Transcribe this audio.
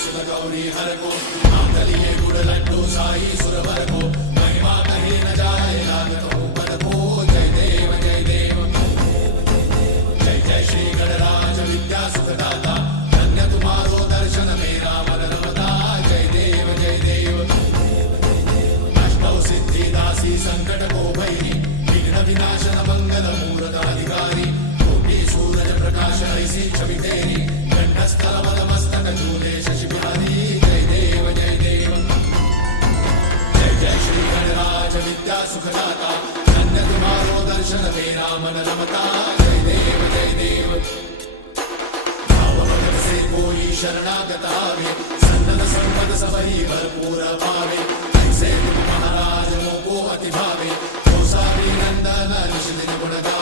सुध गौरी हर को मांगलिये गुड़ लड्डू साई सुरवर को महिमा कही न जाए लागत हो पद को जय देव जय देव जय जय श्री गणराज विद्या सुखदाता धन्य तुम्हारो दर्शन मेरा मन रमता जय देव जय देव अष्टौ सिद्धि दासी संकट को भैरी विघ्न विनाशन मंगल मूर्त अधिकारी कोटि सूरज प्रकाश ऐसी छवि तेरी कंठस्थल मस्तक झूले शशि बिहारी जय देव जय देव जय जय श्री गणराज विद्या सुखदाता धन्य तुम्हारो दर्शन मेरा मन रमता जय देव जय देव भाव भगत से कोई शरणागत आवे सन्नत संपद सबही भरपूर पावे ऐसे तुम महाराज मोको अति भावे